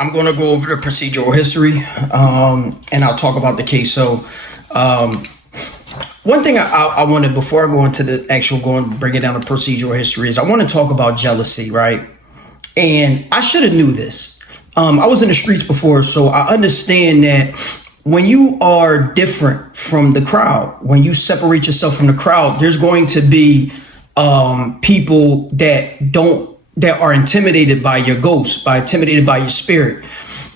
I'm going to go over the procedural history, and I'll talk about the case. So, one thing I wanted, before I go into the actual going bring it down to procedural history, is I want to talk about jealousy, right? And I should have knew this. I was in the streets before, so I understand that when you are different from the crowd, when you separate yourself from the crowd, there's going to be people that are intimidated by your ghost, intimidated by your spirit,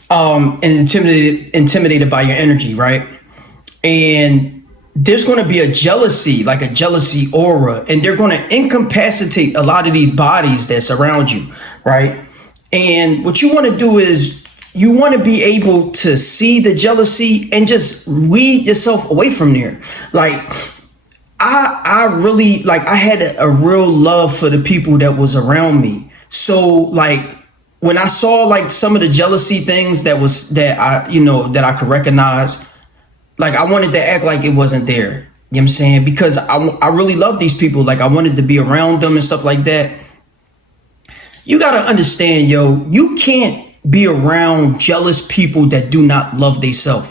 and intimidated by your energy, right? And there's going to be a jealousy, like a jealousy aura, and they're going to incapacitate a lot of these bodies that surround you, right? And what you want to do is you want to be able to see the jealousy and just weed yourself away from there. Like, I really, like, I had a real love for the people that was around me. So, like, when I saw, like, some of the jealousy things that I could recognize, like, I wanted to act like it wasn't there. You know what I'm saying? Because I really love these people. Like, I wanted to be around them and stuff like that. You got to understand, yo, you can't be around jealous people that do not love themselves.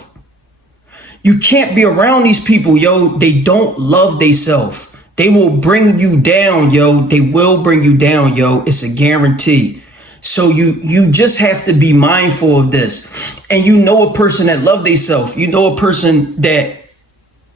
You can't be around these people, yo. They don't love themselves. They will bring you down, yo. They will bring you down, yo. It's a guarantee. So you just have to be mindful of this. And you know a person that love themselves. You know a person that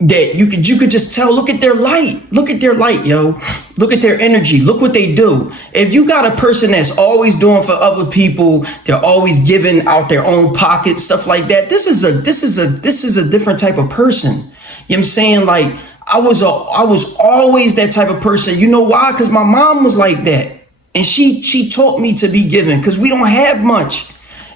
you could just tell. Look at their light. Look at their light, yo. Look at their energy. Look what they do. If you got a person that's always doing for other people, they're always giving out their own pocket, stuff like that. This is a different type of person. You know what I'm saying? Like, I was always that type of person. You know why? Because my mom was like that. And she taught me to be giving, because we don't have much.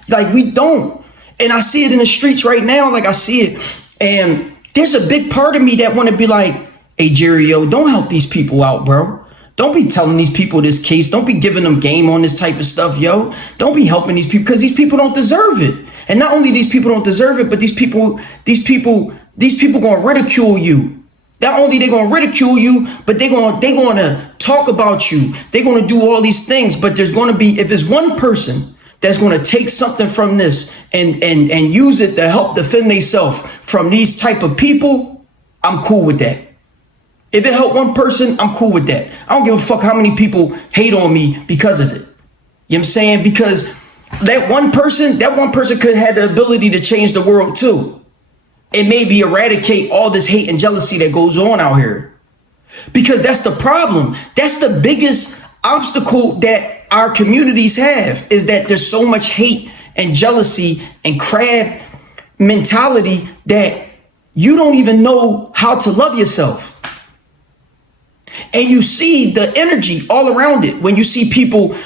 Like, we don't. And I see it in the streets right now. Like, I see it. And there's a big part of me that want to be like, hey, Jerry, yo, don't help these people out, bro. Don't be telling these people this case. Don't be giving them game on this type of stuff, yo. Don't be helping these people, because these people don't deserve it. And not only these people don't deserve it, but these people going to ridicule you. Not only they going to ridicule you, but they're going to talk about you. They're going to do all these things. But there's going to be, if there's one person that's going to take something from this and use it to help defend themselves from these type of people, I'm cool with that. If it helped one person, I'm cool with that. I don't give a fuck how many people hate on me because of it. You know what I'm saying? Because that one person could have the ability to change the world too. And maybe eradicate all this hate and jealousy that goes on out here. Because that's the problem. That's the biggest obstacle that our communities have, is that there's so much hate and jealousy and crab mentality that you don't even know how to love yourself. And you see the energy all around it when you see people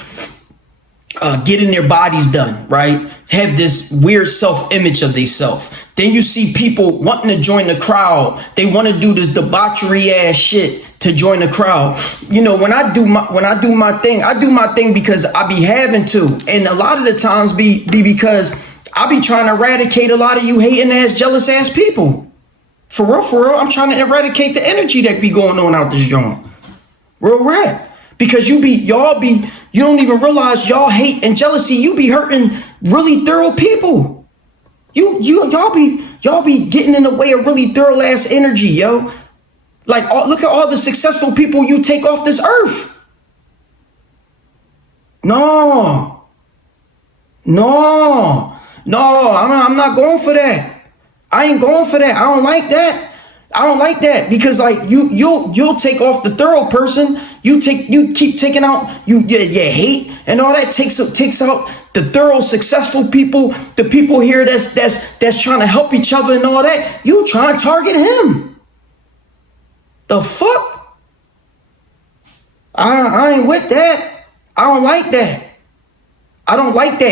getting their bodies done, right? Have this weird self-image of themselves. Then you see people wanting to join the crowd. They want to do this debauchery ass shit to join the crowd. You know, when I do my thing because I be having to. And a lot of the times be because I be trying to eradicate a lot of you hating ass, jealous ass people. For real, I'm trying to eradicate the energy that be going on out this joint. Real rap. Because you don't even realize y'all hate and jealousy. You be hurting really thorough people. Y'all be getting in the way of really thorough ass energy, yo. Like, look at all the successful people you take off this earth. No, I'm not going for that. I ain't going for that. I don't like that. Because, like, you'll take off the thorough person. You keep taking out your hate and all that takes out the thorough successful people, the people here that's trying to help each other and all that. You trying to target him. The fuck? I ain't with that. I don't like that.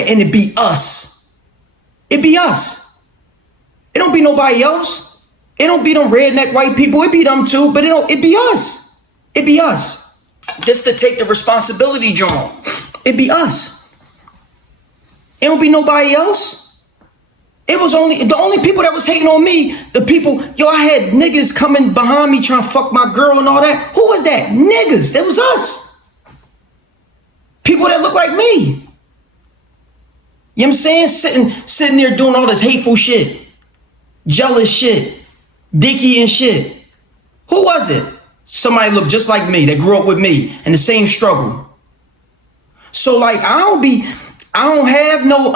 And it be us. It be us. It don't be nobody else. It don't be them redneck white people. It be them too, but it be us. It be us. Just to take the responsibility, John. It be us. It don't be nobody else. It was the only people that was hating on me. The people, I had niggas coming behind me trying to fuck my girl and all that. Who was that? Niggas. That was us. People that look like me. You know what I'm saying? Sitting there doing all this hateful shit, jealous shit, dicky and shit. Who was it? Somebody looked just like me that grew up with me in the same struggle. So like I don't have no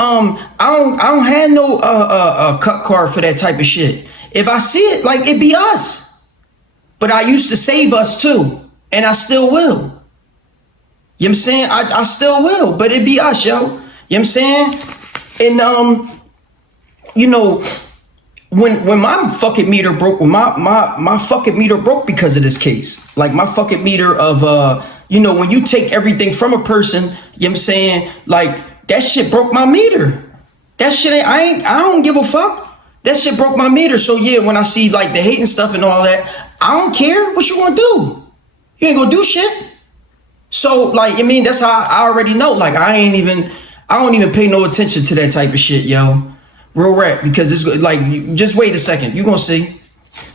cut card for that type of shit. If I see it, like it be us. But I used to save us too, and I still will. You know what I'm saying? I still will, but it be us, yo. You know what I'm saying? And you know, when my fucking meter broke, when my fucking meter broke because of this case. Like my fucking meter of you know, when you take everything from a person, you know what I'm saying? Like that shit broke my meter. That shit I don't give a fuck. That shit broke my meter. So yeah, when I see like the hate and stuff and all that, I don't care. What you gonna do? You ain't gonna do shit. So like, I mean, that's how I already know. Like I don't even pay no attention to that type of shit, yo. Real rap, because it's like, just wait a second, you gonna see.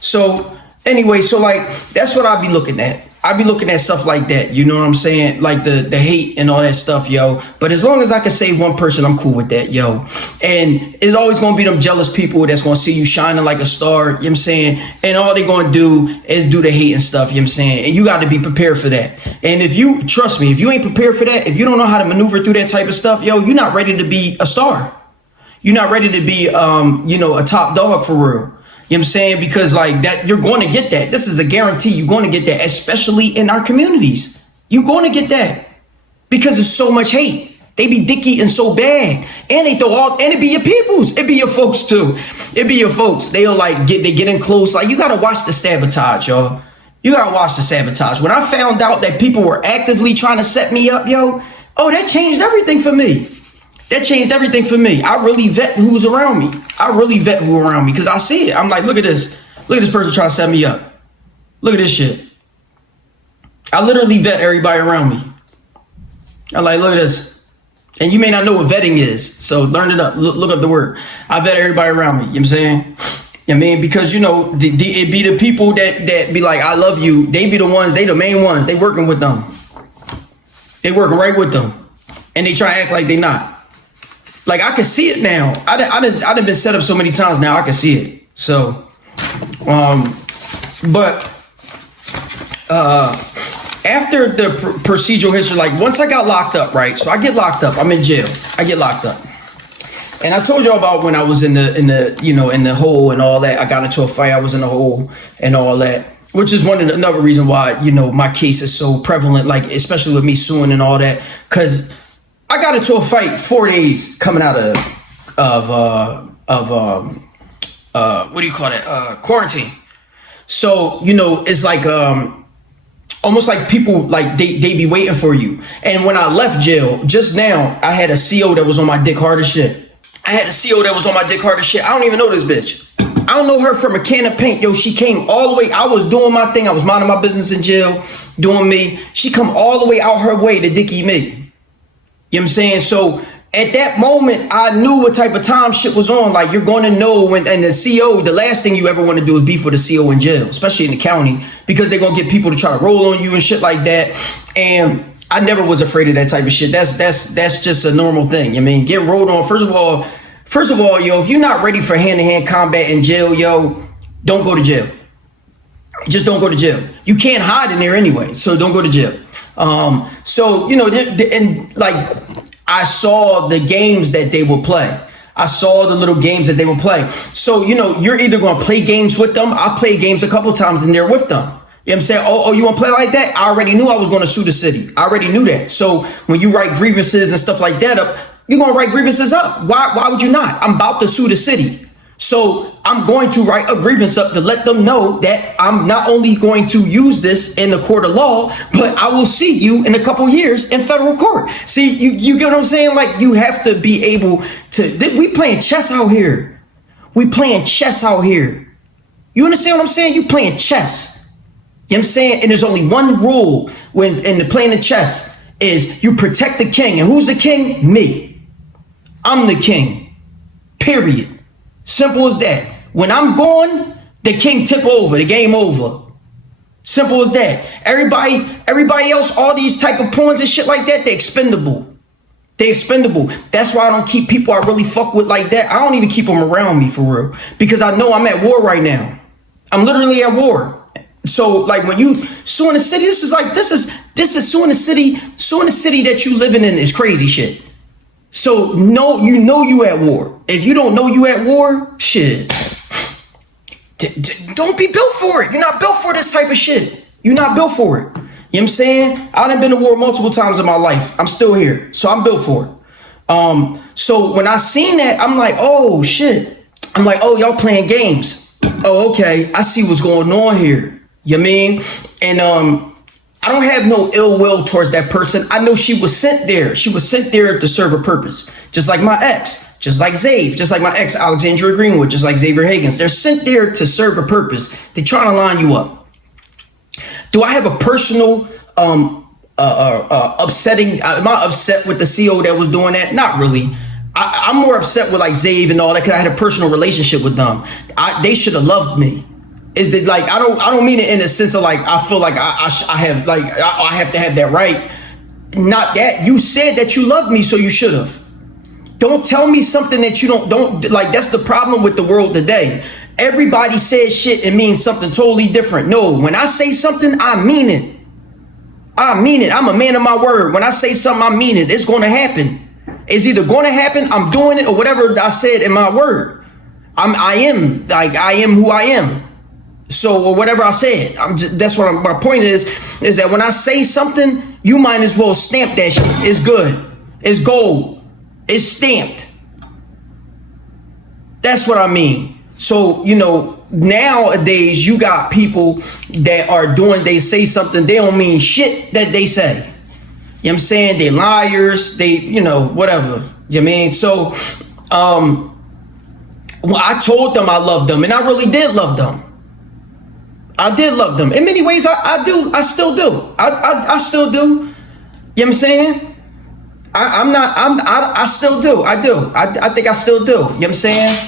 So anyway, so like that's what I be looking at. I be looking at stuff like that, you know what I'm saying? Like the hate and all that stuff, yo. But as long as I can save one person, I'm cool with that, yo. And it's always gonna be them jealous people that's gonna see you shining like a star, you know what I'm saying? And all they gonna do is do the hate and stuff, you know what I'm saying? And you gotta be prepared for that. And if you, trust me, if you ain't prepared for that, if you don't know how to maneuver through that type of stuff, yo, you're not ready to be a star. You're not ready to be, you know, a top dog for real. You know what I'm saying? Because like that, you're going to get that. This is a guarantee. You're going to get that, especially in our communities. You're going to get that because there's so much hate. They be dicky and so bad. And they throw all, and it be your peoples. It be your folks too. It be your folks. They'll like they get in close. Like you got to watch the sabotage, y'all. You got to watch the sabotage. When I found out that people were actively trying to set me up, yo, oh, that changed everything for me. That changed everything for me. I really vet who's around me. I really vet who around me because I see it. I'm like, look at this. Look at this person trying to set me up. Look at this shit. I literally vet everybody around me. I'm like, look at this. And you may not know what vetting is, so learn it up. Look up the word. I vet everybody around me. You know what I'm saying? I mean, because, you know, it be the people that be like, I love you. They be the ones, they the main ones. They working with them. They working right with them. And they try to act like they not. Like, I can see it now. I done been set up so many times now, I can see it. So, but after the procedural history, like, once I got locked up, right? So I get locked up. I'm in jail. I get locked up. And I told y'all about when I was in the hole and all that. I got into a fight. I was in the hole and all that, which is another reason why, you know, my case is so prevalent, like, especially with me suing and all that, because I got into a fight 4 days coming out of what do you call it? Quarantine. So, you know, it's like almost like people like they be waiting for you. And when I left jail, just now, I had a CO that was on my dick hard as shit. I don't even know this bitch. I don't know her from a can of paint. Yo, she came all the way. I was doing my thing. I was minding my business in jail, doing me. She come all the way out her way to dicky me. You know what I'm saying? So at that moment, I knew what type of time shit was on. Like, you're going to know when, and the CO, the last thing you ever want to do is beef with a CO in jail, especially in the county, because they're going to get people to try to roll on you and shit like that. And I never was afraid of that type of shit. That's just a normal thing. I mean, get rolled on. First of all, yo, if you're not ready for hand-to-hand combat in jail, yo, don't go to jail. Just don't go to jail. You can't hide in there anyway, so don't go to jail. So, you know, and like, I saw the games that they will play. I saw the little games that they will play. So, you know, you're either going to play games with them. I played games a couple times in there with them. You know what I'm saying? Oh, you want to play like that? I already knew I was going to sue the city. I already knew that. So when you write grievances and stuff like that up, you're going to write grievances up. Why would you not? I'm about to sue the city. So I'm going to write a grievance up to let them know that I'm not only going to use this in the court of law, but I will see you in a couple years in federal court. See, you get what I'm saying? Like, you have to be able to, we playing chess out here. We playing chess out here. You understand what I'm saying? You playing chess. You know what I'm saying? And there's only one rule when in the playing the chess is you protect the king. And who's the king? Me. I'm the king. Period. Simple as that. When I'm gone, the king tip over, the game over. Simple as that. Everybody else, all these type of pawns and shit like that, they're expendable. They expendable. That's why I don't keep people I really fuck with like that. I don't even keep them around me for real, because I know I'm at war right now. I'm literally at war. So like when you suing the city, this is suing the city. Suing the city that you living in is crazy shit. So no, you at war. If you don't know you at war, shit. Don't be built for it. You're not built for this type of shit. You're not built for it. You know what I'm saying? I done been to war multiple times in my life. I'm still here. So I'm built for it. So when I seen that, I'm like, oh shit. I'm like, oh, y'all playing games. Oh, okay. I see what's going on here. You know what I mean? And I don't have no ill will towards that person. I know she was sent there. She was sent there to serve a purpose. Just like my ex, just like Zave, just like my ex, Alexandria Greenwood, just like Xavier Higgins. They're sent there to serve a purpose. They're trying to line you up. Do I have a personal upsetting? Am I upset with the CO that was doing that? Not really. I'm more upset with like Zave and all that because I had a personal relationship with them. They should have loved me. Is that like I don't mean it in the sense of like I feel like I have to have that right. Not that. You said that you loved me, so you should have. Don't tell me something that you don't like. That's the problem with the world today. Everybody says shit and means something totally different. No, when I say something, I mean it. I mean it. I'm a man of my word. When I say something, I mean it. It's going to happen. It's either going to happen, I'm doing it, or whatever I said in my word. I am who I am. So, or whatever I said. That's what my point is that when I say something, you might as well stamp that shit. It's good. It's gold. It's stamped. That's what I mean. So, nowadays you got people that are they say something, they don't mean shit that they say. You know what I'm saying? They liars, they, whatever. You know what I mean? So, I told them I loved them, and I really did love them. I did love them. In many ways, I do. I still do. I still do. You know what I'm saying? I still do. I do. I think I still do. You know what I'm saying?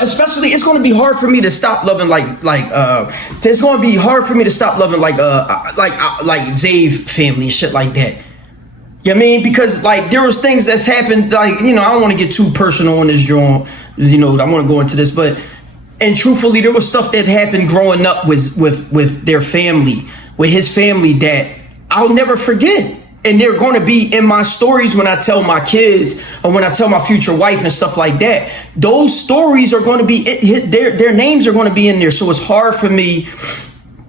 Especially, it's going to be hard for me to stop loving it's going to be hard for me to stop loving like Zave family and shit like that. You know what I mean? Because like there was things that's happened, like, I don't want to get too personal on this joint. I want to go into this, and truthfully, there was stuff that happened growing up with their family, with his family, that I'll never forget. And they're going to be in my stories when I tell my kids or when I tell my future wife and stuff like that. Those stories are going to be, their names are going to be in there. So it's hard for me.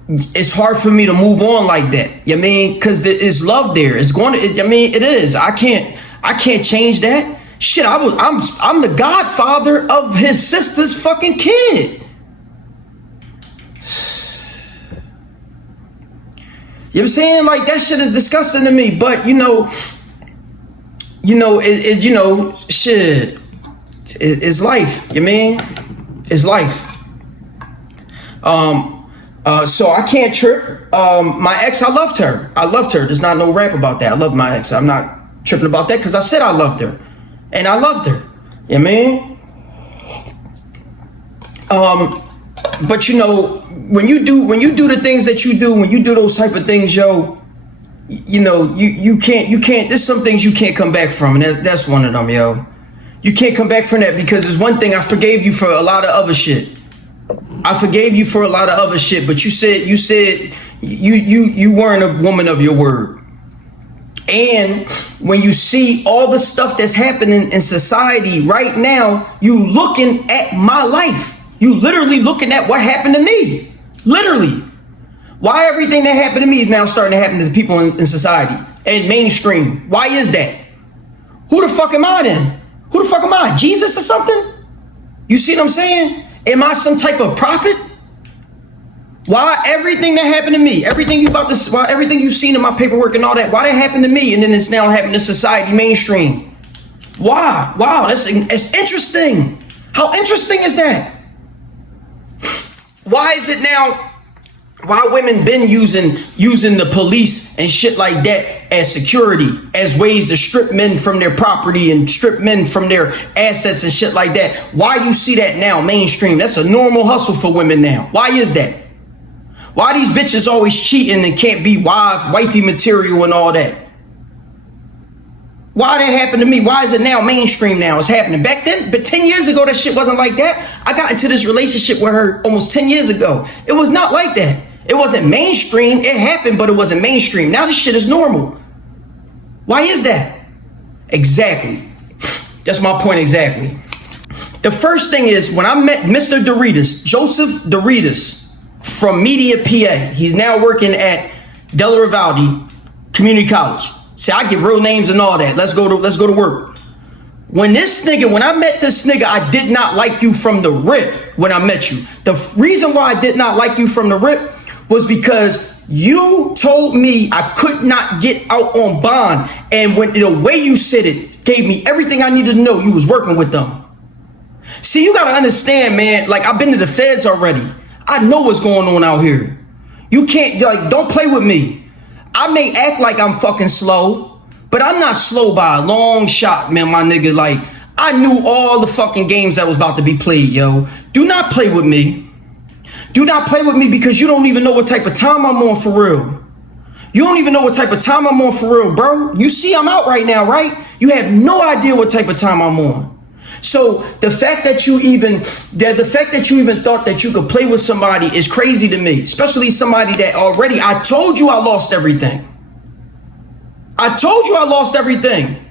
It's hard for me to move on like that. You know what I mean? Because there's love there. It's going to, it is. I can't change that. Shit, I'm the godfather of his sister's fucking kid. You know what I'm saying? Like, that shit is disgusting to me. But shit, it's life. You know what I mean? It's life. So I can't trip. My ex, I loved her. There's not no rap about that. I love my ex. I'm not tripping about that because I said I loved her. And I loved her. You know what I mean? But when you do the things that you do, when you do those type of things, you can't, there's some things you can't come back from. And that's one of them, yo. You can't come back from that because there's one thing, I forgave you for a lot of other shit. But you said you weren't a woman of your word. And when you see all the stuff that's happening in society right now, you looking at my life. You literally looking at what happened to me. Literally. Why everything that happened to me is now starting to happen to the people in society and mainstream? Why is that? Who the fuck am I then? Who the fuck am I? Jesus or something? You see what I'm saying? Am I some type of prophet? Why everything that happened to me, everything you've seen in my paperwork and all that, why that happened to me and then it's now happening to society mainstream? Why? Wow, that's interesting. How interesting is that? Why is it now? Why women been using the police and shit like that as security, as ways to strip men from their property and strip men from their assets and shit like that? Why you see that now mainstream? That's a normal hustle for women now. Why is that? Why these bitches always cheating and can't be wifey material and all that? Why that happened to me? Why is it now mainstream now? It's happening. Back then, but 10 years ago, that shit wasn't like that. I got into this relationship with her almost 10 years ago. It was not like that. It wasn't mainstream. It happened, but it wasn't mainstream. Now this shit is normal. Why is that? Exactly. That's my point exactly. The first thing is, when I met Mr. Doritas, Joseph Doritas from Media, PA, he's now working at Delaware Valley Community College. See, I get real names and all that. Let's go to work. When I met this nigga, I did not like you from the rip when I met you. The reason why I did not like you from the rip was because you told me I could not get out on bond. And when the way you said it gave me everything I needed to know you was working with them. See, you gotta understand, man, like I've been to the feds already. I know what's going on out here. You can't, like, don't play with me. I may act like I'm fucking slow, but I'm not slow by a long shot, man, my nigga. Like, I knew all the fucking games that was about to be played, yo. Do not play with me. Do not play with me because you don't even know what type of time I'm on for real. You don't even know what type of time I'm on for real, bro. You see I'm out right now, right? You have no idea what type of time I'm on. So the fact that you even thought that you could play with somebody is crazy to me, especially somebody that already, I told you I lost everything. I told you I lost everything.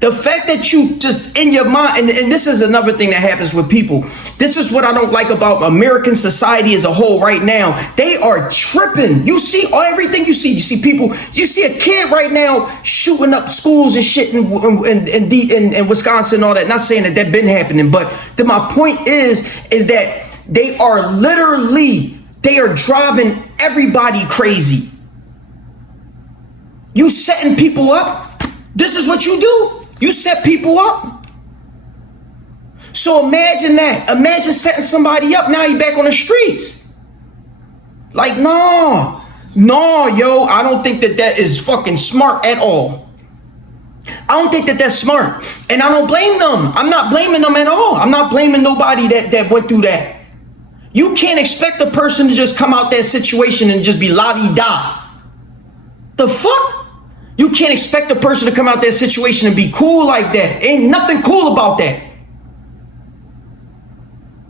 The fact that you just in your mind, and this is another thing that happens with people. This is what I don't like about American society as a whole right now. They are tripping. You see everything you see. You see people, you see a kid right now shooting up schools and shit in Wisconsin and all that. Not saying that been happening, but my point is that they are driving everybody crazy. You setting people up. This is what you do. You set people up. So imagine that. Imagine setting somebody up. Now you're back on the streets. Like, no, yo, I don't think that is fucking smart at all. I don't think that that's smart. And I don't blame them. I'm not blaming them at all. I'm not blaming nobody that went through that. You can't expect a person to just come out that situation and just be la-di-da. The fuck? You can't expect a person to come out that situation and be cool like that. Ain't nothing cool about that.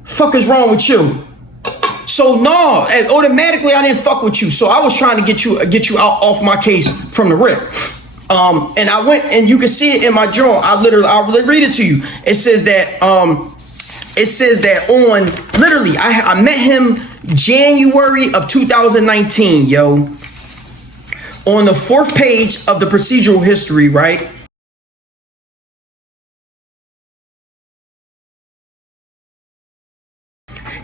Fuck is wrong with you? So no, automatically I didn't fuck with you. So I was trying to get you out off my case from the rip. And I went, and you can see it in my journal. I'll read it to you. It says that I met him January of 2019, yo. On the 4th page of the procedural history, right?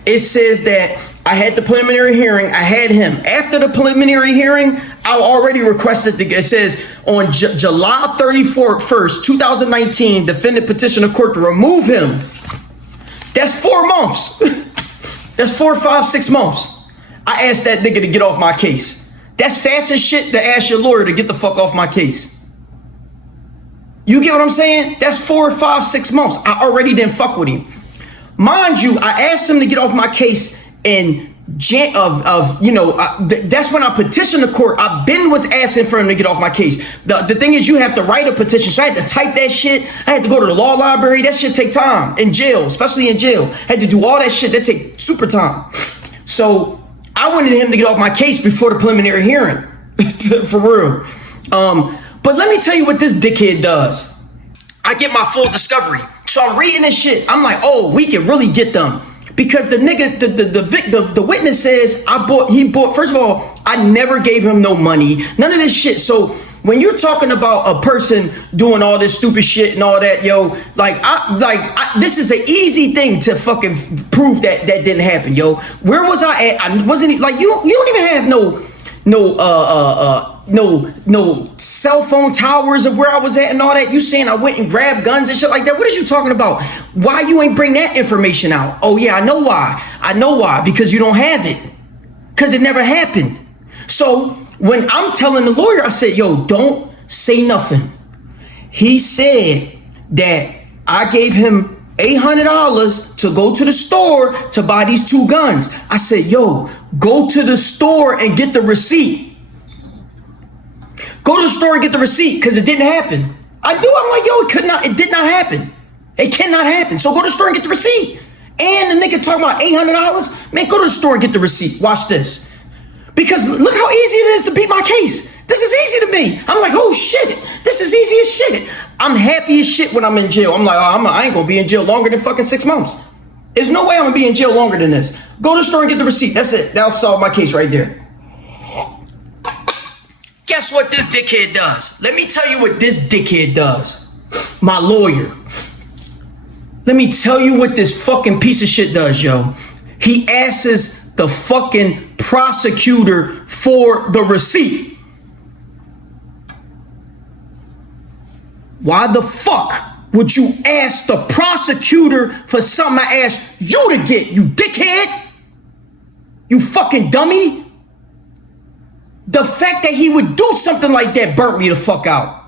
It says that I had the preliminary hearing. I had him. After the preliminary hearing, I already requested it says on July 31st, 2019, defendant petitioned the court to remove him. That's 4 months. That's 4, 5, 6 months. I asked that nigga to get off my case. That's fast as shit to ask your lawyer to get the fuck off my case. You get what I'm saying? That's 4, 5, 6 months. I already didn't fuck with him. Mind you, I asked him to get off my case in that's when I petitioned the court. I was asking for him to get off my case. The thing is, you have to write a petition. So I had to type that shit. I had to go to the law library. That shit take time in jail, especially in jail. I had to do all that shit. That take super time. So I wanted him to get off my case before the preliminary hearing. For real. But let me tell you what this dickhead does. I get my full discovery. So I'm reading this shit. I'm like, oh, we can really get them. Because the nigga, the witness says he bought, first of all, I never gave him no money. None of this shit. So when you're talking about a person doing all this stupid shit and all that, yo, this is an easy thing to fucking prove that didn't happen, yo. Where was I at? I wasn't like, you don't even have no cell phone towers of where I was at and all that. You saying I went and grabbed guns and shit like that? What is you talking about? Why you ain't bring that information out? Oh yeah, I know why. Because you don't have it. Because it never happened. So when I'm telling the lawyer, I said, yo, don't say nothing. He said that I gave him $800 to go to the store to buy these 2 guns. I said, yo, go to the store and get the receipt. Go to the store and get the receipt, because it didn't happen. I do. I'm like, yo, it did not happen. It cannot happen. So go to the store and get the receipt. And the nigga talking about $800. Man, go to the store and get the receipt. Watch this. Because look how easy it is to beat my case. This is easy to me. I'm like, oh shit. This is easy as shit. I'm happy as shit when I'm in jail. I'm like, I ain't gonna be in jail longer than fucking 6 months. There's no way I'm gonna be in jail longer than this. Go to the store and get the receipt. That's it. That'll solve my case right there. Guess what this dickhead does? Let me tell you what this dickhead does. My lawyer. Let me tell you what this fucking piece of shit does, yo. He asks the fucking prosecutor for the receipt. Why the fuck would you ask the prosecutor for something I asked you to get, you dickhead? You fucking dummy. The fact that he would do something like that burnt me the fuck out.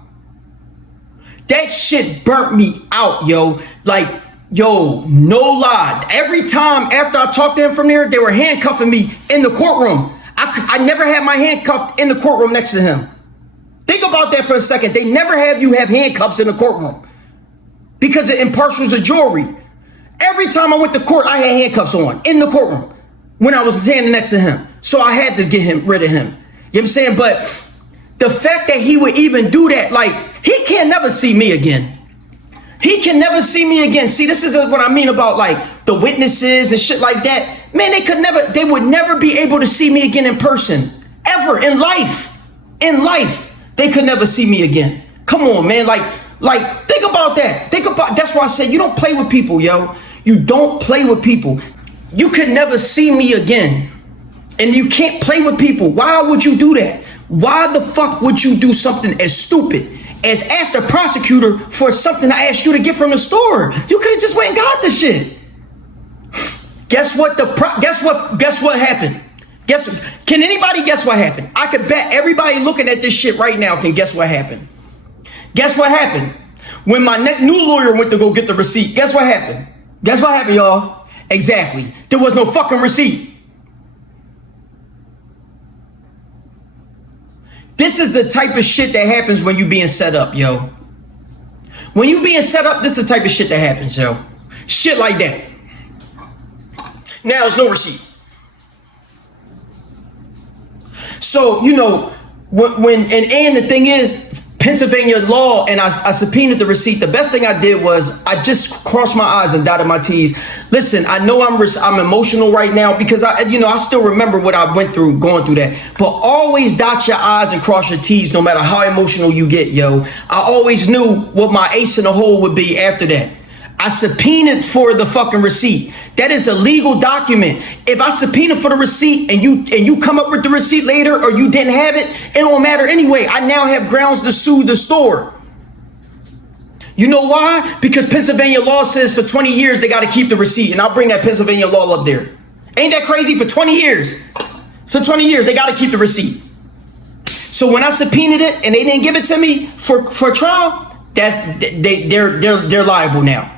That shit burnt me out, yo. Like, yo, no lie. Every time after I talked to him from there, they were handcuffing me in the courtroom. I never had my handcuffed in the courtroom next to him. Think about that for a second. They never have you have handcuffs in the courtroom because it impartials a jury. Every time I went to court, I had handcuffs on in the courtroom when I was standing next to him. So I had to get rid of him. You know what I'm saying? But the fact that he would even do that, like, he can never see me again. He can never see me again. See, this is what I mean about like the witnesses and shit like that. Man, they would never be able to see me again in person. Ever in life. In life. They could never see me again. Come on, man. Like, think about that. That's why I said you don't play with people, yo. You don't play with people. You could never see me again. And you can't play with people. Why would you do that? Why the fuck would you do something as stupid as ask the prosecutor for something I asked you to get from the store? You could have just went and got the shit. Guess what happened? Can anybody guess what happened? I could bet everybody looking at this shit right now can guess what happened. Guess what happened? When my new lawyer went to go get the receipt, guess what happened? Guess what happened, y'all? Exactly. There was no fucking receipt. This is the type of shit that happens when you being set up, yo. When you being set up, this is the type of shit that happens, yo. Shit like that. Now there's no receipt. So, you know, and the thing is, Pennsylvania law, and I subpoenaed the receipt. The best thing I did was I just crossed my I's and dotted my T's. Listen, I know I'm emotional right now because I still remember what I went through going through that. But always dot your I's and cross your T's no matter how emotional you get, yo. I always knew what my ace in the hole would be after that. I subpoenaed for the fucking receipt. That is a legal document. If I subpoena for the receipt and you come up with the receipt later or you didn't have it, it don't matter anyway. I now have grounds to sue the store. You know why? Because Pennsylvania law says for 20 years they got to keep the receipt. And I'll bring that Pennsylvania law up there. Ain't that crazy? For 20 years. For 20 years, they got to keep the receipt. So when I subpoenaed it and they didn't give it to me for trial, they're liable now.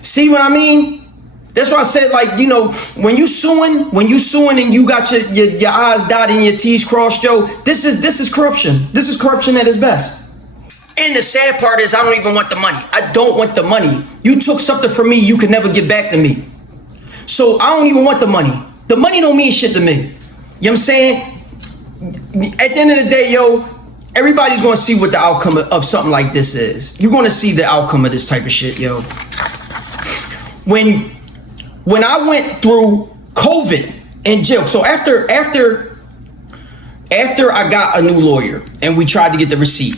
See what I mean? That's why I said, like, you know, when you suing and you got your I's dotted and your T's crossed, yo, this is corruption. This is corruption at its best. And the sad part is I don't even want the money. I don't want the money. You took something from me you could never give back to me. So I don't even want the money. The money don't mean shit to me. You know what I'm saying? At the end of the day, yo, everybody's going to see what the outcome of something like this is. You're going to see the outcome of this type of shit, yo. When I went through COVID in jail, so after I got a new lawyer and we tried to get the receipt.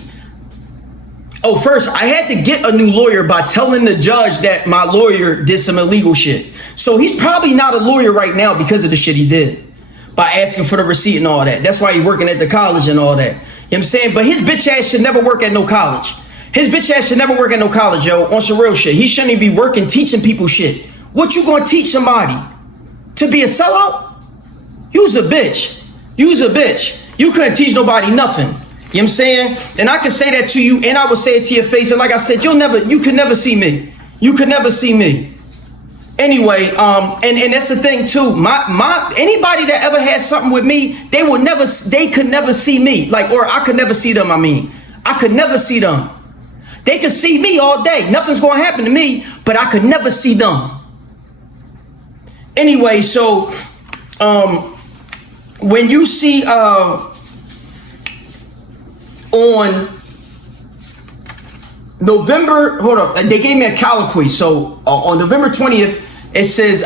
Oh, first I had to get a new lawyer by telling the judge that my lawyer did some illegal shit. So he's probably not a lawyer right now because of the shit he did by asking for the receipt and all that. That's why he's working at the college and all that. You know what I'm saying? But his bitch ass should never work at no college. His bitch ass should never work at no college, yo, on some real shit. He shouldn't even be working, teaching people shit. What you gonna teach somebody? To be a sellout? You's a bitch. You's a bitch. You couldn't teach nobody nothing. You know what I'm saying? And I can say that to you, and I will say it to your face. And like I said, you could never see me. You could never see me. Anyway, and that's the thing too. My anybody that ever had something with me, they could never see me. Like, or I could never see them, I mean. I could never see them. They could see me all day. Nothing's going to happen to me, but I could never see them. Anyway, so when you see on November, hold up, they gave me a colloquy. So on November 20th, it says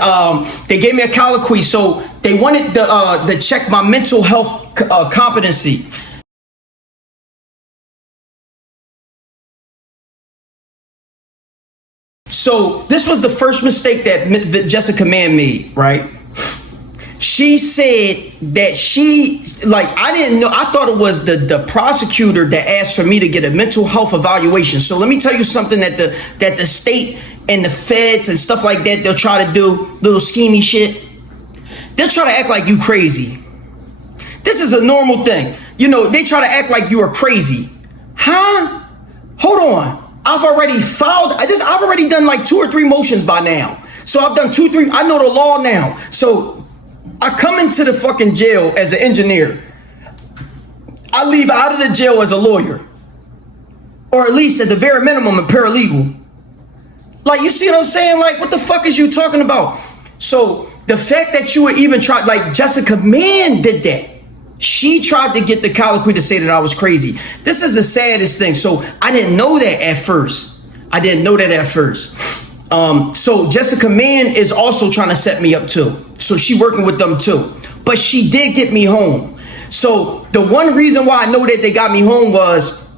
they gave me a colloquy. So they wanted to check my mental health competency. So this was the first mistake that Jessica Mann made, right? She said that I didn't know, I thought it was the prosecutor that asked for me to get a mental health evaluation. So let me tell you something that the state and the feds and stuff like that, they'll try to do, little schemy shit. They'll try to act like you crazy. This is a normal thing. You know, they try to act like you are crazy. Huh? Hold on. I've already filed this. I've already done like 2 or 3 motions by now. So I've done 2, 3. I know the law now. So I come into the fucking jail as an engineer. I leave out of the jail as a lawyer, or at least at the very minimum a paralegal. Like, you see what I'm saying? Like, what the fuck is you talking about? So the fact that you would even try, like Jessica Mann did that. She tried to get the colloquy to say that I was crazy. This is the saddest thing. So I didn't know that at first. So Jessica Mann is also trying to set me up too. So she working with them too. But she did get me home. So the one reason why I know that they got me home was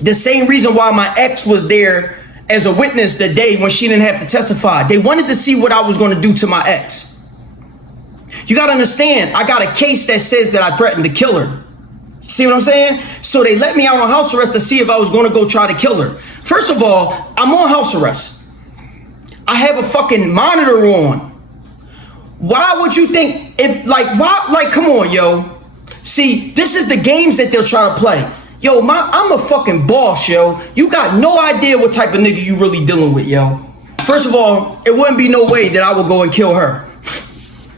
the same reason why my ex was there as a witness the day when she didn't have to testify. They wanted to see what I was going to do to my ex. You got to understand, I got a case that says that I threatened to kill her. See what I'm saying? So they let me out on house arrest to see if I was going to go try to kill her. First of all, I'm on house arrest. I have a fucking monitor on. Why would you think come on, yo. See, this is the games that they'll try to play. Yo, I'm a fucking boss, yo. You got no idea what type of nigga you really dealing with, yo. First of all, it wouldn't be no way that I would go and kill her.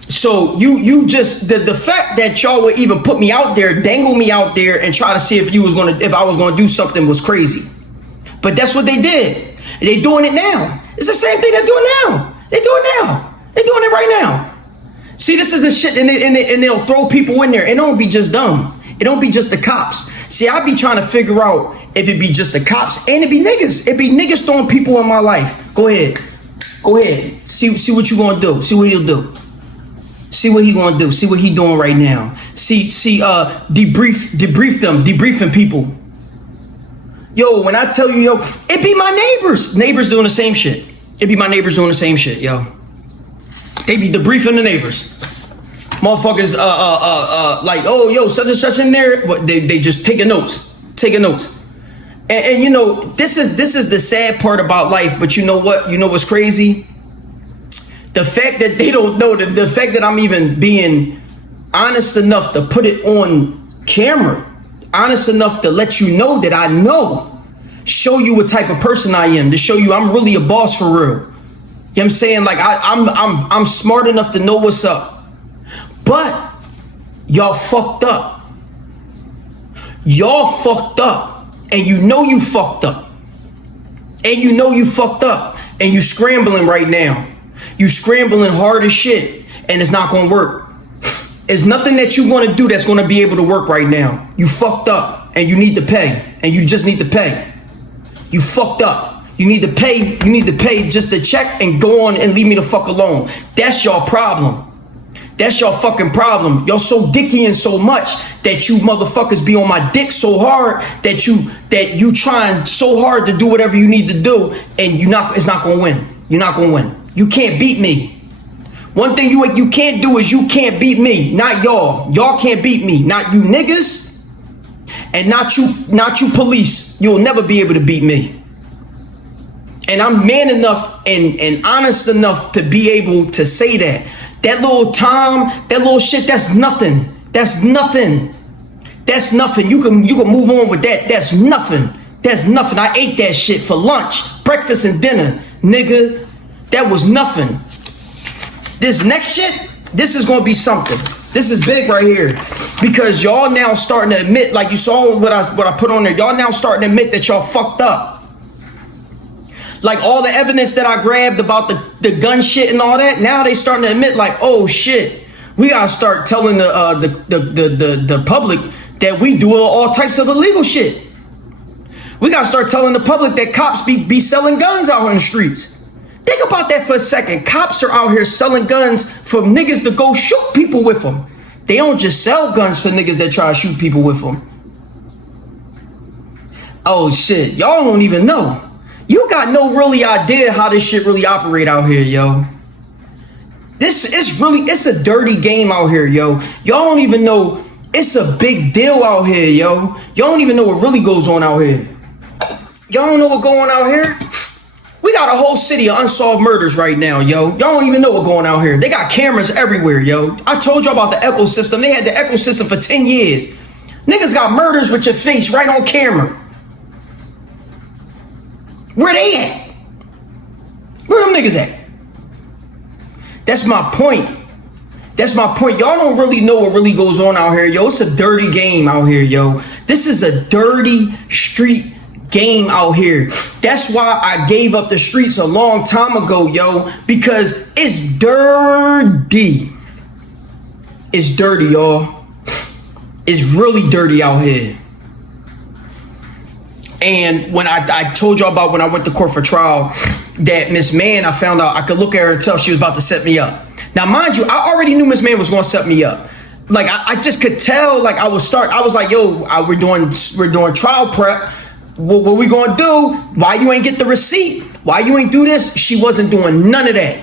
So you just the fact that y'all would even put me out there, dangle me out there, and try to see if I was gonna do something was crazy. But that's what they did. They doing it now. It's the same thing they're doing now. They do it now. They're doing it right now. See, this is the shit, and they'll throw people in there. It don't be just them. It don't be just the cops. See, I be trying to figure out if it be just the cops and it be niggas. It be niggas throwing people in my life. Go ahead. See what you gonna do. See what he'll do. See what he gonna do. See what he doing right now. Debriefing people. Yo, when I tell you, yo, it be my neighbors. Neighbors doing the same shit. It be my neighbors doing the same shit, yo. They be debriefing the neighbors. Motherfuckers, like, oh, yo, such and such in there. But they just taking notes. And you know, this is the sad part about life. But you know what? You know what's crazy? The fact that they don't know, the fact that I'm even being honest enough to put it on camera, honest enough to let you know that I know, show you what type of person I am, to show you I'm really a boss for real. You know what I'm saying? Like I'm smart enough to know what's up. But y'all fucked up. And you know you fucked up. And you scrambling right now. You scrambling hard as shit, and it's not gonna work. There's nothing that you want to do that's gonna be able to work right now. You fucked up, and you need to pay, and you just need to pay. You fucked up. You need to pay just to check and go on and leave me the fuck alone. That's your problem. That's your fucking problem. Y'all so dicky and so much that you motherfuckers be on my dick so hard that you trying so hard to do whatever you need to do, and it's not gonna win. You're not gonna win. You can't beat me. One thing you can't do is you can't beat me. Not y'all. Y'all can't beat me. Not you niggas. And not you police. You'll never be able to beat me. And I'm man enough and honest enough to be able to say that. That little time, that little shit, that's nothing. That's nothing. You can move on with that. That's nothing. I ate that shit for lunch, breakfast, and dinner, nigga. That was nothing. This next shit, this is gonna be something. This is big right here, because y'all now starting to admit, like you saw what I put on there. Y'all now starting to admit that y'all fucked up. Like all the evidence that I grabbed about the gun shit and all that, now they starting to admit like, oh shit, we gotta start telling the public that we do all types of illegal shit. We gotta start telling the public that cops be selling guns out in the streets. Think about that for a second. Cops are out here selling guns for niggas to go shoot people with them. They don't just sell guns for niggas that try to shoot people with them. Oh shit, y'all don't even know. You got no really idea how this shit really operate out here, yo. It's a dirty game out here, yo. Y'all don't even know it's a big deal out here, yo. Y'all don't even know what really goes on out here. Y'all don't know what's going on out here? We got a whole city of unsolved murders right now, yo. Y'all don't even know what's going on out here. They got cameras everywhere, yo. I told y'all about the ecosystem. They had the ecosystem for 10 years. Niggas got murders with your face right on camera. Where they at? Where them niggas at? That's my point. That's my point. Y'all don't really know what really goes on out here, yo. It's a dirty game out here, yo. This is a dirty street game out here. That's why I gave up the streets a long time ago, yo, because it's dirty. It's dirty, y'all. It's really dirty out here. And when I told y'all about when I went to court for trial, that Miss Mann, I found out I could look at her and tell she was about to set me up. Now, mind you, I already knew Miss Mann was going to set me up. Like, I just could tell, like, I was like, yo, we're doing trial prep. What we going to do? Why you ain't get the receipt? Why you ain't do this? She wasn't doing none of that.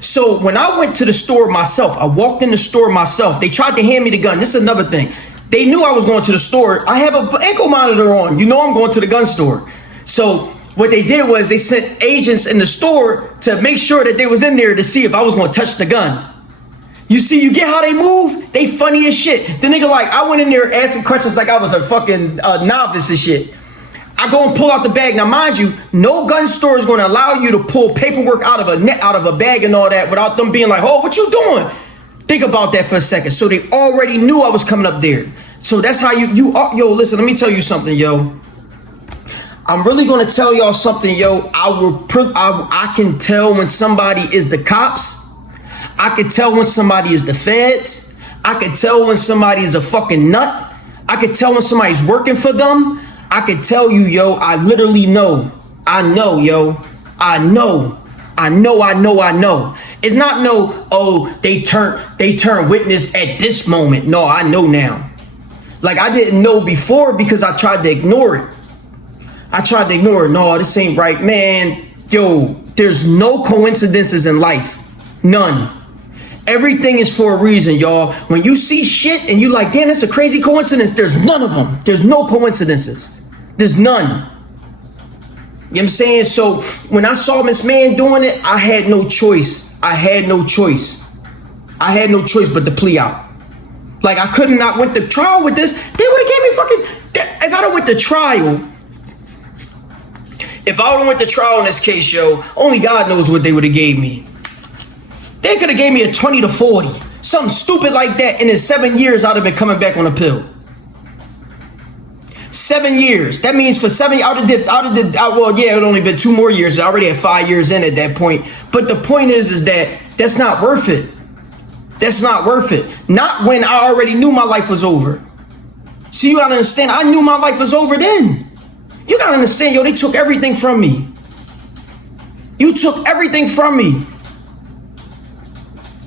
So when I went to the store myself, I walked in the store myself. They tried to hand me the gun. This is another thing. They knew I was going to the store. I have an ankle monitor on. You know I'm going to the gun store. So what they did was they sent agents in the store to make sure that they was in there to see if I was going to touch the gun. You see, you get how they move? They funny as shit. The nigga, like, I went in there asking questions like I was a fucking novice and shit. I go and pull out the bag. Now, mind you, no gun store is going to allow you to pull paperwork out of a bag and all that without them being like, oh, what you doing? Think about that for a second. So they already knew I was coming up there. So that's how yo, listen, let me tell you something, yo. I'm really going to tell y'all something, yo. I can tell when somebody is the cops. I can tell when somebody is the feds. I can tell when somebody is a fucking nut. I can tell when somebody's working for them. I can tell you, yo, I literally know. I know, yo. I know. It's not no, oh, they turn witness at this moment. No, I know now. Like, I didn't know before because I tried to ignore it. No, this ain't right, man. Yo, there's no coincidences in life. None. Everything is for a reason, y'all. When you see shit and you like, damn, that's a crazy coincidence, there's none of them. There's no coincidences. There's none. You know what I'm saying? So when I saw Miss Mann doing it, I had no choice. I had no choice but to plea out. Like, I could not went to trial with this. They would have gave me fucking, if I don't went to trial, if I would have went to trial in this case, yo, only God knows what they would have gave me. They could have gave me a 20 to 40, something stupid like that. And in 7 years, I'd have been coming back on a pill. 7 years. That means for 7, well, yeah, it would only been 2 more years. I already had 5 years in at that point. But the point is that that's not worth it. That's not worth it. Not when I already knew my life was over. See, you gotta understand, I knew my life was over then. You gotta understand, yo, they took everything from me. You took everything from me.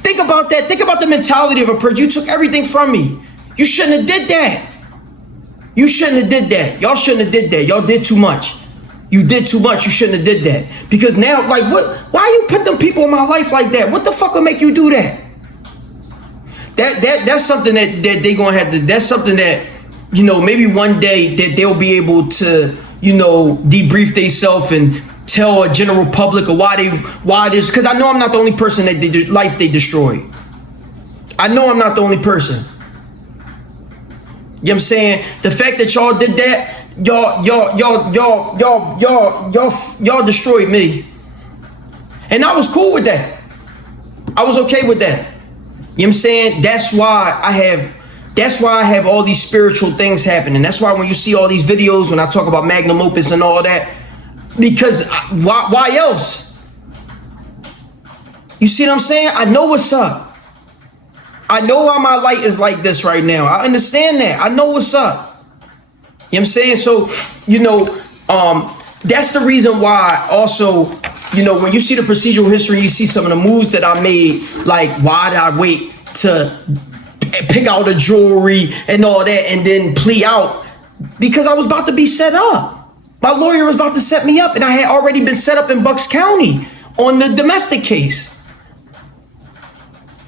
Think about that. Think about the mentality of a person. You took everything from me. You shouldn't have did that. You shouldn't have did that. Y'all shouldn't have did that. Y'all did too much. You did too much. You shouldn't have did that. Because now, like, what? Why you put them people in my life like that? What the fuck would make you do that? That's something that they gonna have to. That's something that, you know, maybe one day that they'll be able to, you know, debrief themselves and tell a general public or why this. Because I know I'm not the only person that they destroyed. I know I'm not the only person. You know what I'm saying? The fact that y'all did that, y'all destroyed me. And I was cool with that. I was okay with that. You know what I'm saying? That's why I have all these spiritual things happening. That's why when you see all these videos, when I talk about magnum opus and all that, Because why else? You see what I'm saying? I know what's up. I know why my light is like this right now. I understand that. I know what's up. You know what I'm saying? So, that's the reason why also, when you see the procedural history, you see some of the moves that I made, like why did I wait to pick out the jewelry and all that and then plea out? Because I was about to be set up. My lawyer was about to set me up, and I had already been set up in Bucks County on the domestic case.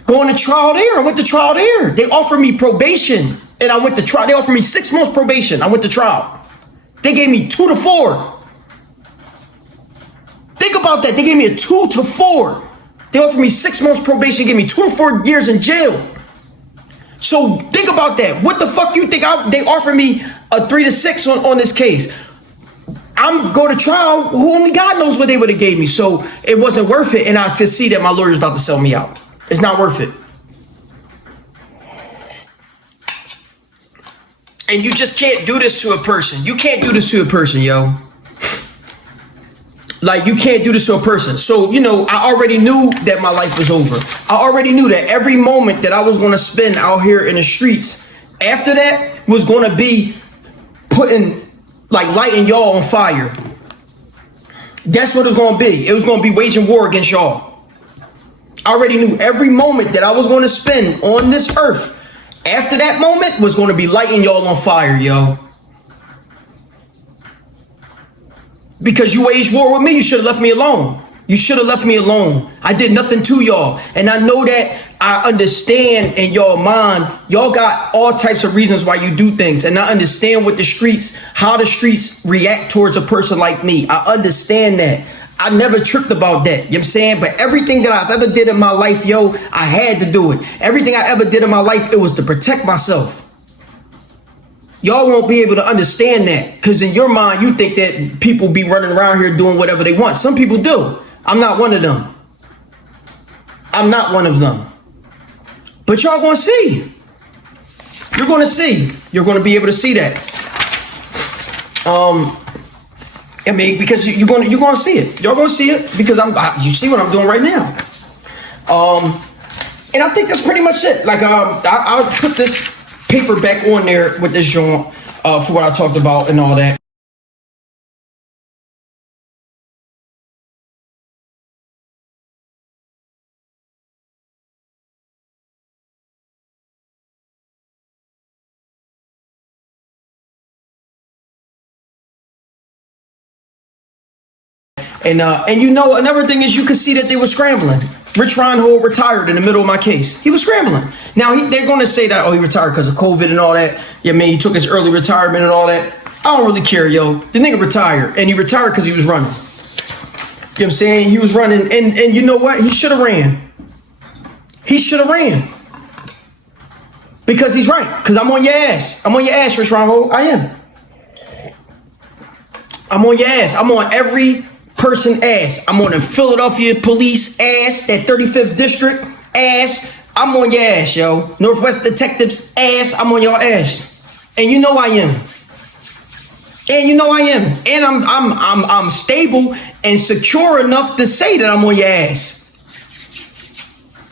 Going to trial there. I went to trial there. They offered me probation, and I went to trial. They offered me 6 months probation. I went to trial. They gave me 2 to 4. Think about that. They gave me a 2 to 4. They offered me 6 months probation, gave me 2 to 4 years in jail. So think about that. What the fuck you think? They offered me a 3 to 6 on this case. I'm go to trial. Who only God knows what they would have gave me. So it wasn't worth it. And I could see that my lawyer's about to sell me out. It's not worth it. And you just can't do this to a person. You can't do this to a person, yo. Like, you can't do this to a person. So, I already knew that my life was over. I already knew that every moment that I was going to spend out here in the streets after that was going to be lighting y'all on fire. That's what it was going to be. It was going to be waging war against y'all. I already knew every moment that I was going to spend on this earth after that moment was going to be lighting y'all on fire, yo. Because you waged war with me, you should have left me alone. You should have left me alone. I did nothing to y'all. And I know that I understand in y'all mind, y'all got all types of reasons why you do things. And I understand how the streets react towards a person like me. I understand that. I never tripped about that. You know what I'm saying? But everything that I've ever did in my life, yo, I had to do it. Everything I ever did in my life, it was to protect myself. Y'all won't be able to understand that because in your mind, you think that people be running around here doing whatever they want. Some people do. I'm not one of them. I'm not one of them. But y'all going to see. You're going to see. You're going to be able to see that. Because you're going to see it. You're going to see it because you see what I'm doing right now. And I think that's pretty much it. Like, I'll put this paper back on there with this joint for what I talked about and all that. And another ththing is you could see that they were scrambling. Rich Reinhold retired in the middle of my case. He was scrambling. Now, they're going to say that, he retired because of COVID and all that. Yeah, man, he took his early retirement and all that. I don't really care, yo. The nigga retired. And he retired because he was running. You know what I'm saying? He was running. And you know what? He should have ran. He should have ran. Because he's right. Because I'm on your ass. I'm on your ass, Rich Reinhold. I am. I'm on your ass. I'm on every person ass. I'm on the Philadelphia police ass, that 35th district ass. I'm on your ass, yo. Northwest detectives ass. I'm on your ass. And you know I am. And I'm stable and secure enough to say that I'm on your ass.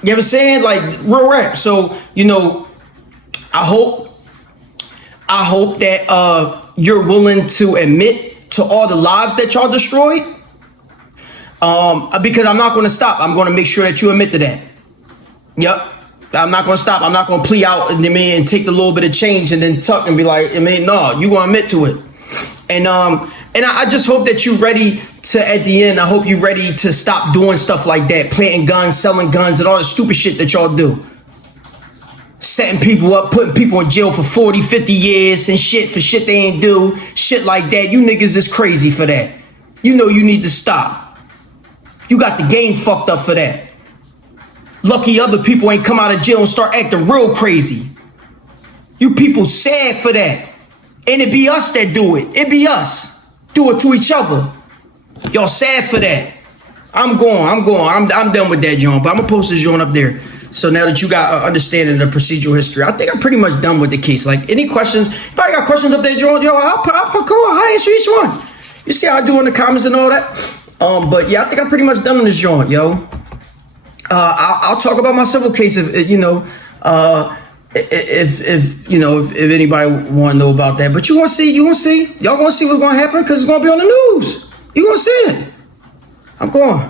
You know what I'm saying? Like, real rap. So, I hope that you're willing to admit to all the lives that y'all destroyed. Because I'm not going to stop. I'm going to make sure that you admit to that. Yep. I'm not going to stop. I'm not going to plea out and take the little bit of change and then tuck and be like, no, you going to admit to it. And I just hope that you're ready to, at the end, I hope you're ready to stop doing stuff like that. Planting guns, selling guns, and all the stupid shit that y'all do. Setting people up, putting people in jail for 40, 50 years and shit for shit they ain't do. Shit like that. You niggas is crazy for that. You need to stop. You got the game fucked up for that. Lucky other people ain't come out of jail and start acting real crazy. You people sad for that. And it be us that do it. It be us. Do it to each other. Y'all sad for that. I'm done with that, John. But I'm going to post this joint up there. So now that you got an understanding of the procedural history, I think I'm pretty much done with the case. Like, any questions? If I got questions up there, John, yo, I'll answer each one. You see how I do in the comments and all that? But yeah, I think I'm pretty much done on this joint, yo. I'll talk about my civil case if if anybody want to know about that. But y'all gonna see what's gonna happen because it's gonna be on the news. You gonna see it. I'm going.